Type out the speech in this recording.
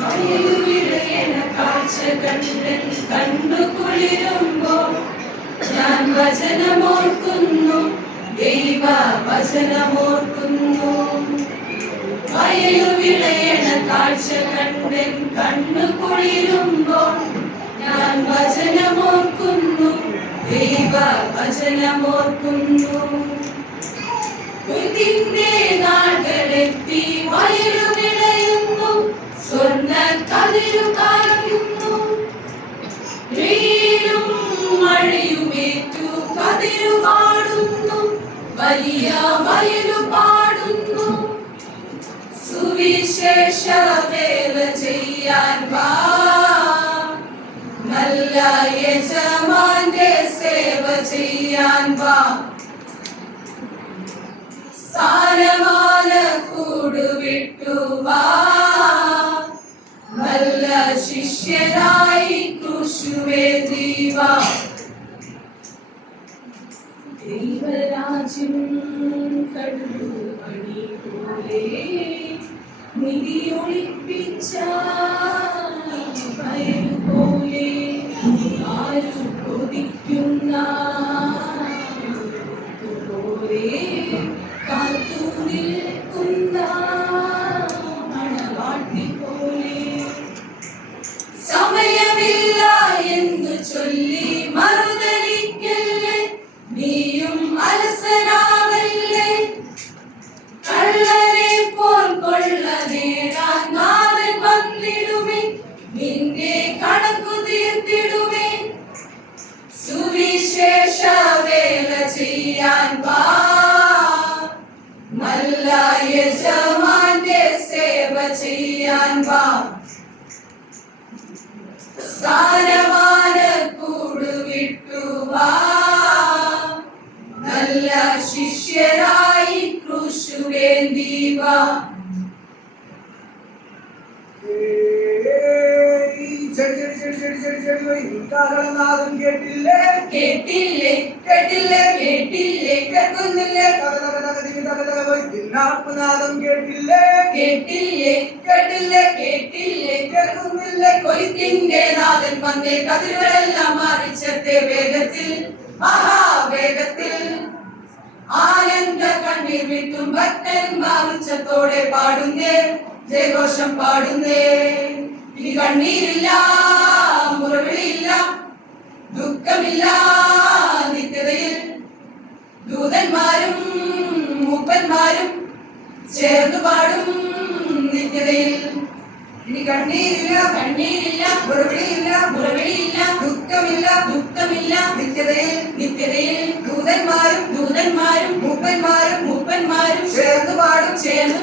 മയിലുവിളയണ കാഴ്ച കണ്ടൻ കണ്ടു കുളിരുമ്പോൾ ഞാൻ വചനമോർക്കുന്നു ദൈവ വചനമോർക്കുന്നു വയലുവിളയണ കാഴ്ച കണ്ടൻ കണ്ണു കുളിരുമ്പോൾ ഞാൻ വചനമോർക്കുന്നു ദൈവ വചനമോർക്കുന്നു വലിയ വയലു പാടുന്നു. സുവിശേഷ വേല ചെയ്യാൻ വാ. നല്ല യജമാന്റെ സേവ ചെയ്യാൻ വാ. സാരമാന കൂടുവിട്ടു വാ. നല്ല ശിഷ്യനായി ക്രൂശുവേ ദീവ ദൈവരാജ്യം കണ്ടു പണി പോലെ നിധി ഒളിപ്പിച്ച പയരു പോലെ ആരും നല്ല വാ നല്ല ശിഷ്യരായി കേട്ടില്ലേ കേട്ടില്ലേ കേട്ടില്ലേ കേട്ടില്ലേ? ആനന്ദ കണ്ണീർ വിട്ടും ഭക്തൻ മാറിച്ചത്തോടെ പാടുന്നേ. ജയഘോഷം പാടുന്നേ. ഇനി കണ്ണീരില്ല മുറവിളിയില്ല ദുഃഖമില്ല. ദൂതന്മാരും മൂപ്പന്മാരും ചേർന്ന് പാടും നിത്യതയിൽ. ഇനി കണ്ണീരില്ല കണ്ണീരില്ല പുറവിളിയില്ല പുറവിളിയില്ല ദുഃഖമില്ല ദുഃഖമില്ല നിത്യതയിൽ നിത്യതയിൽ. ദൂതന്മാരും ദൂതന്മാരും മൂപ്പന്മാരും മൂപ്പന്മാരും ചേർന്ന് പാടും ചേർന്ന്